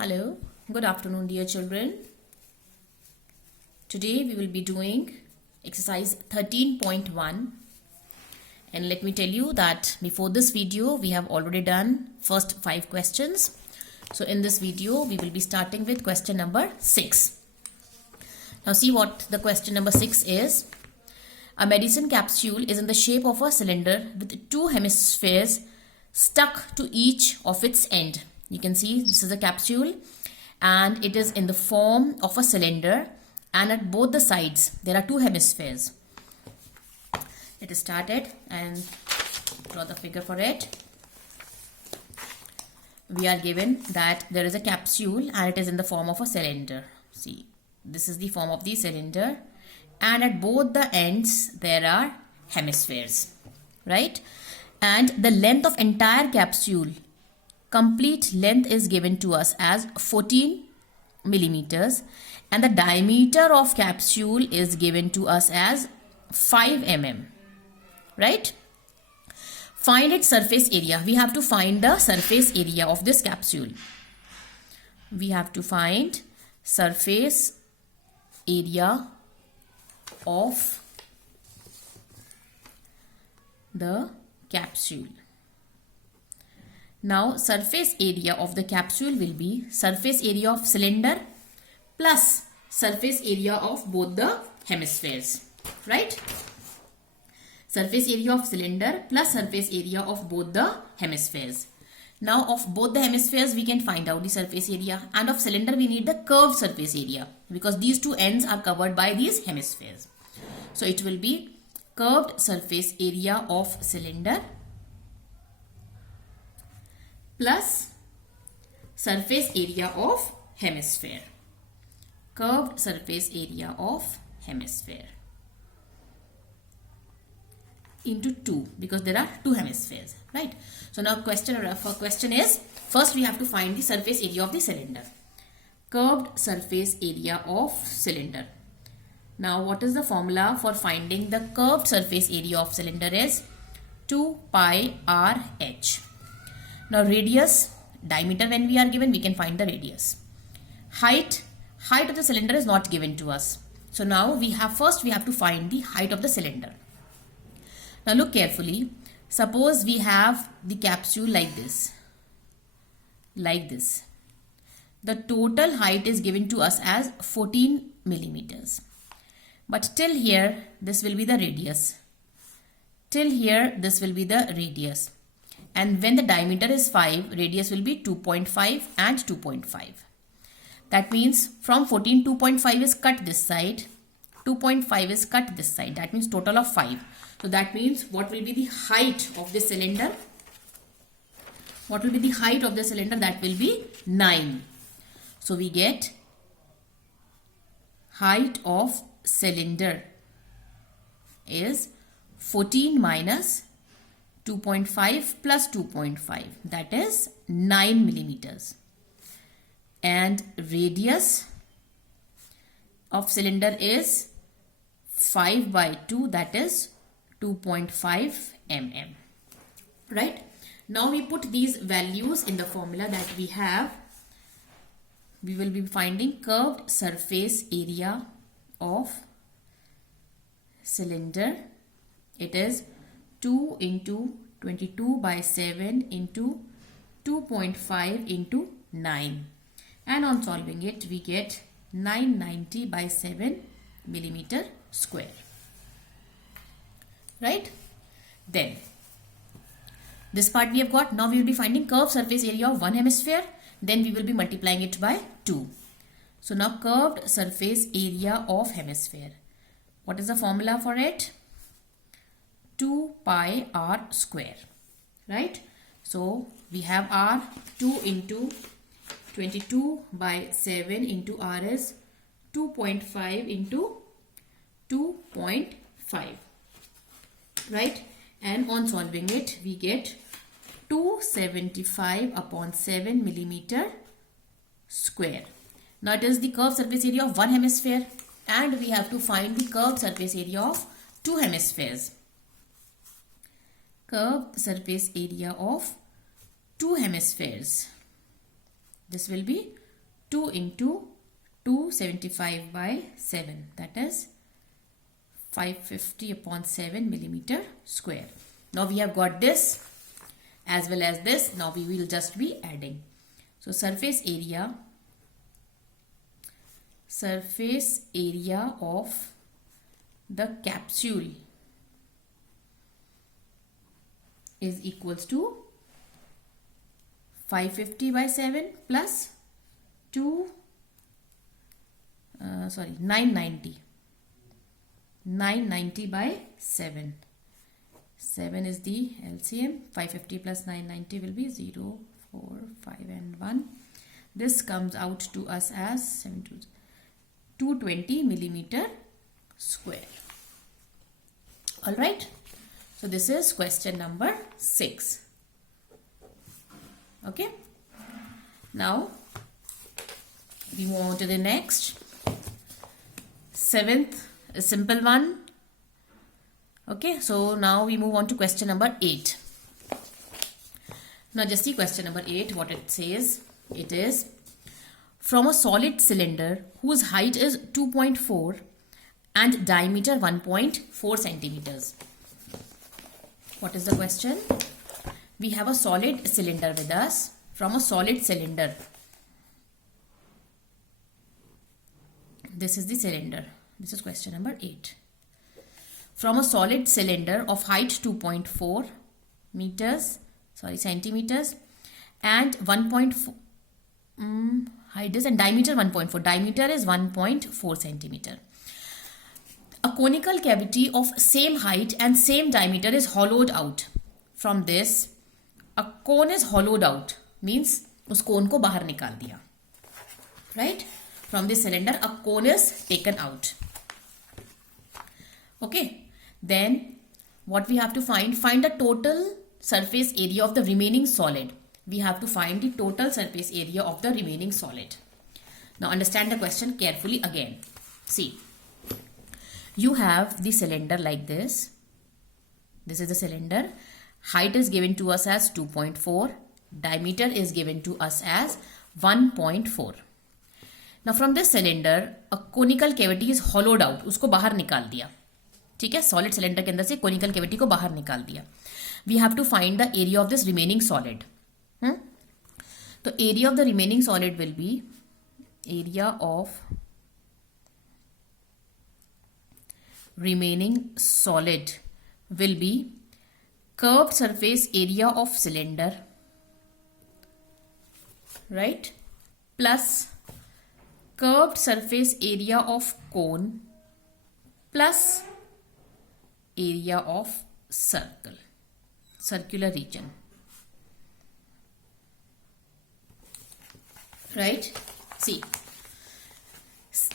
Hello, good afternoon, dear children. Today we will be doing exercise 13.1, and let me tell you that before this video we have already done first 5 questions. So in this video we will be starting with question number 6. Now see what the question number 6 is. A medicine capsule is in the shape of a cylinder with 2 hemispheres stuck to each of its end. You can see this is a capsule and it is in the form of a cylinder, and at both the sides there are 2 hemispheres. Let us start it and draw the figure for it. We are given that there is a capsule and it is in the form of a cylinder. See, this is the form of the cylinder, and at both the ends there are hemispheres, right? And the length of entire capsule, complete length, is given to us as 14 millimeters, and the diameter of capsule is given to us as 5 mm, right? Find its surface area. We have to find the surface area of this capsule. We have to find surface area of the capsule. Now surface area of the capsule will be surface area of cylinder plus surface area of both the hemispheres, right? Surface area of cylinder plus surface area of both the hemispheres. Now of both the hemispheres we can find out the surface area, and of cylinder we need the curved surface area because these 2 ends are covered by these hemispheres. So it will be curved surface area of cylinder plus surface area of hemisphere. Curved surface area of hemisphere into 2 because there are 2 hemispheres, right? So now question is, first we have to find the surface area of the cylinder. Curved surface area of cylinder. Now what is the formula for finding the curved surface area of cylinder is 2 pi r h. Now radius, diameter when we are given, we can find the radius. Height of the cylinder is not given to us. So now we have to find the height of the cylinder. Now look carefully. Suppose we have the capsule like this. The total height is given to us as 14 millimeters. But till here, this will be the radius. Till here, this will be the radius. And when the diameter is 5, radius will be 2.5 and 2.5. That means from 14, 2.5 is cut this side. 2.5 is cut this side. That means total of 5. So that means what will be the height of the cylinder? What will be the height of the cylinder? That will be 9. So we get height of cylinder is 14 minus 2.5 plus 2.5, that is 9 millimeters. And radius of cylinder is 5 by 2, that is 2.5 mm, right? Now we put these values in the formula that we have. We will be finding curved surface area of cylinder. It is 2 into 22 by 7 into 2.5 into 9. And on solving it, we get 990 by 7 millimeter square. Right? Then, this part we have got. Now we will be finding curved surface area of one hemisphere. Then we will be multiplying it by 2. So now curved surface area of hemisphere. What is the formula for it? 2 pi r square, right? So we have r, 2 into 22 by 7 into r is 2.5 into 2.5, right? And on solving it, we get 275 upon 7 millimeter square. Now it is the curved surface area of one hemisphere, and we have to find the curved surface area of 2 hemispheres. Curved surface area of 2 hemispheres. This will be 2 into 275 by 7, that is 550 upon 7 millimeter square. Now we have got this as well as this. Now we will just be adding. So surface area of the capsule is equals to 550 by 7 plus 990 by 7. 7 is the LCM. 550 plus 990 will be 0, 4, 5 and 1. This comes out to us as 220 millimeter square. Alright. So this is question number 6. Okay. Now we move on to the next. 7th, a simple one. Okay, so now we move on to question number 8. Now just see question number 8, what it says. It is, from a solid cylinder whose height is 2.4 and diameter 1.4 centimeters. What is the question? We have a solid cylinder with us. From a solid cylinder. This is the cylinder. This is question number 8. From a solid cylinder of height 2.4 centimeters and 1.4 height is and diameter 1.4. Diameter is 1.4 centimeter. A conical cavity of same height and same diameter is hollowed out. From this, a cone is hollowed out. Means उस cone को बाहर निकाल दिया. Right? From this cylinder, a cone is taken out. Okay. Then, what we have to find the total surface area of the remaining solid. We have to find the total surface area of the remaining solid. Now, understand the question carefully again. See, you have the cylinder like this. This is the cylinder. Height is given to us as 2.4. Diameter is given to us as 1.4. Now from this cylinder, a conical cavity is hollowed out. उसको बाहर निकाल दिया. ठीक है, solid cylinder के अंदर से conical cavity को बाहर निकाल दिया. We have to find the area of this remaining solid. तो area of the remaining solid will be area of remaining solid will be curved surface area of cylinder, right, plus curved surface area of cone plus area of circular region. Right? See,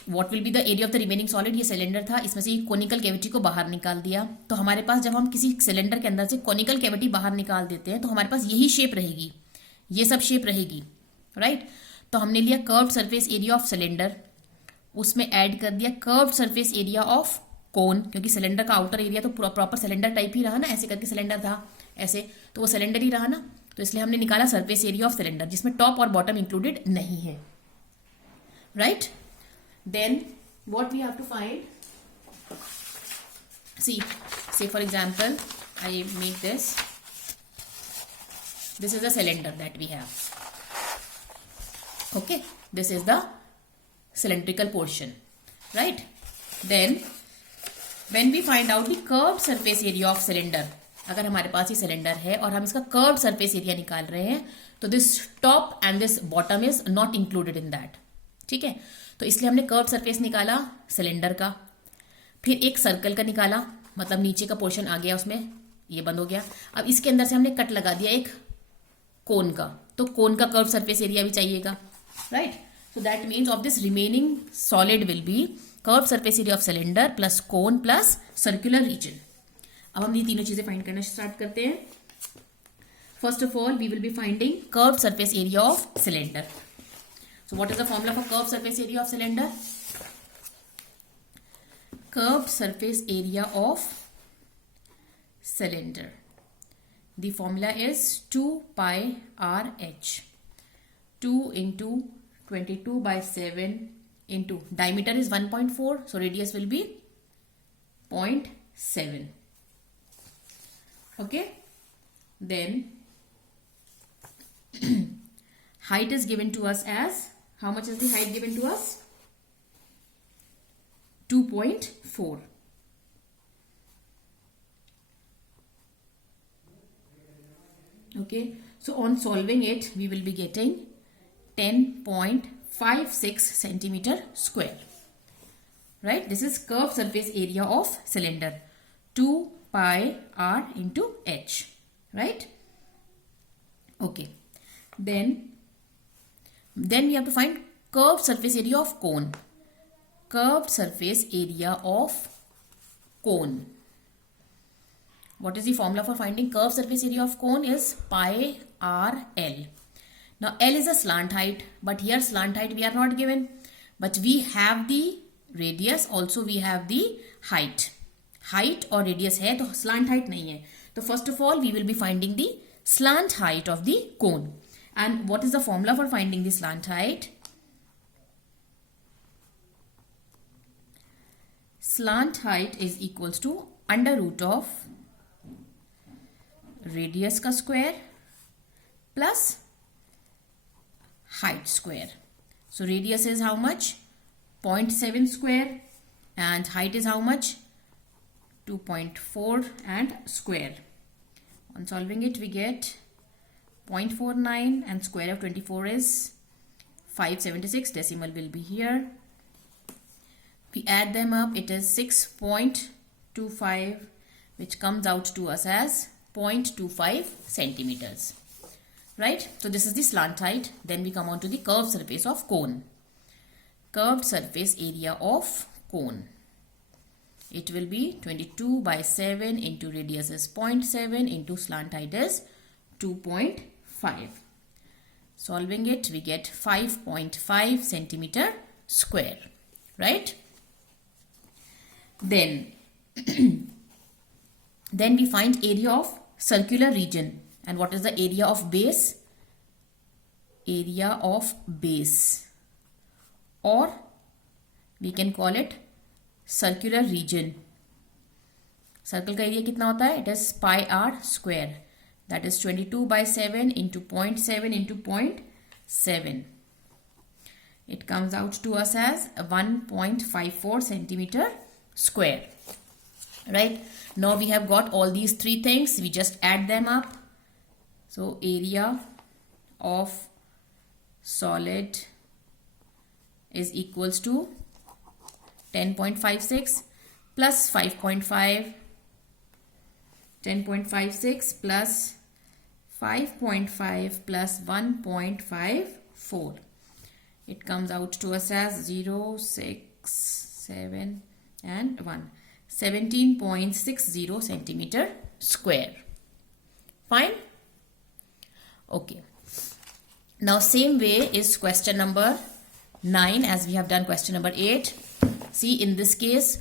what will be the area of the remaining solid? ये cylinder था, इसमें से conical cavity को बाहर निकाल दिया. तो हमारे पास जब हम किसी सिलेंडर के अंदर से कोनिकल कैविटी बाहर निकाल देते हैं तो हमारे पास यही शेप रहेगी, ये सब शेप रहेगी. राइट? तो हमने लिया curved surface area of cylinder, उसमें ऐड कर दिया curved surface area of cone, क्योंकि सिलेंडर का आउटर एरिया तो प्रॉपर सिलेंडर टाइप ही रहा ना, ऐसे करके सिलेंडर था ऐसे, तो वो सिलेंडर ही रहा ना. तो इसलिए हमने निकाला सरफेस एरिया ऑफ सिलेंडर जिसमें टॉप और बॉटम इंक्लूडेड नहीं है. Right? Then what we have to find? See, say for example, I make this. This is a cylinder that we have. Okay, this is the cylindrical portion, right? Then when we find out the curved surface area of cylinder, अगर हमारे पास ये cylinder है और हम इसका curved surface area निकाल रहे हैं तो this top and this bottom is not included in that. ठीक है, तो इसलिए हमने कर्व सरफेस निकाला सिलेंडर का, फिर एक सर्कल का निकाला, मतलब नीचे का पोर्शन आ गया उसमें, ये बंद हो गया. अब इसके अंदर से हमने कट लगा दिया एक कोन का, तो कोन का कर्व सरफेस एरिया भी चाहिएगा. Right? So that means of this remaining solid will be curve surface area of cylinder plus cone plus circular region. अब हम ये तीनों चीजें फाइंड करना स्टार्ट करते हैं. First of all we will be finding curve surface area of cylinder. So what is the formula for curved surface area of cylinder? Curved surface area of cylinder. The formula is 2 pi RH. 2 into 22 by 7 into diameter is 1.4, so radius will be 0.7. Okay, then height is given to us as, how much is the height given to us? 2.4. Okay, so on solving it, we will be getting 10.56 centimeter square. Right, this is curved surface area of cylinder, 2 pi r into h. Right. Okay, then we have to find curved surface area of cone. Curved surface area of cone. What is the formula for finding curved surface area of cone? Is pi r L. Now L is a slant height, but here slant height we are not given, but we have the radius, also we have the height. Height और radius है तो slant height नहीं है. तो first of all we will be finding the slant height of the cone. And what is the formula for finding the slant height? Slant height is equals to under root of radius का square plus height square. So radius is how much? 0.7 square, and height is how much? 2.4 and square. On solving it we get 0.49 and square of 24 is 576. Decimal will be here. We add them up, it is 6.25, which comes out to us as 0.25 centimeters. Right? So this is the slant height. Then we come on to the curved surface of cone. Curved surface area of cone. It will be 22 by 7 into radius is 0.7 into slant height is 2.5. Solving it, we get 5.5 centimeter square. Right? Then we find area of circular region. And what is the area of base? Area of base, or we can call it circular region. Circle का area कितना होता है? It is pi r square. That is 22 by 7 into 0.7 into 0.7. It comes out to us as 1.54 centimeter square. Right? Now we have got all these three things. We just add them up. So area of solid is equals to 10.56 plus 5.5, 10.56 plus 5.5 plus 1.54. It comes out to us as 0, 6, 7 and 1. 17.60 centimeter square. Fine? Okay. Now same way is question number 9 as we have done question number 8. See, in this case,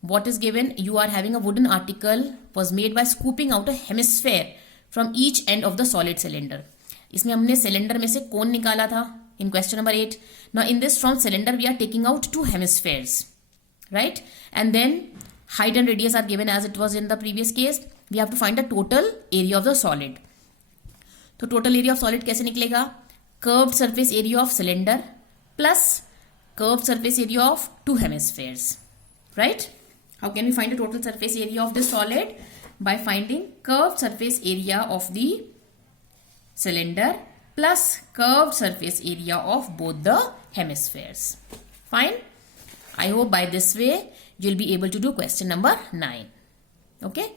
what is given? You are having a wooden article was made by scooping out a hemisphere from each end of the solid cylinder. इसमें हमने cylinder में से cone निकाला था in question number 8. Now in this from cylinder we are taking out two hemispheres, right? And then height and radius are given as it was in the previous case. We have to find the total area of the solid. तो total area of solid कैसे निकलेगा? Curved surface area of cylinder plus curved surface area of two hemispheres, right? How can we find the total surface area of the solid? By finding curved surface area of the cylinder plus curved surface area of both the hemispheres. Fine? I hope by this way you'll be able to do question number 9. Okay?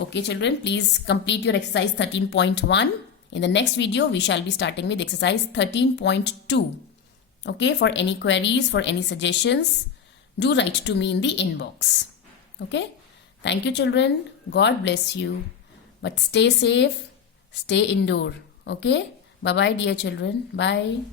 Okay children, please complete your exercise 13.1. In the next video, we shall be starting with exercise 13.2. Okay, for any queries, for any suggestions, do write to me in the inbox. Okay, thank you children. God bless you. But stay safe, stay indoor. Okay, bye-bye dear children. Bye.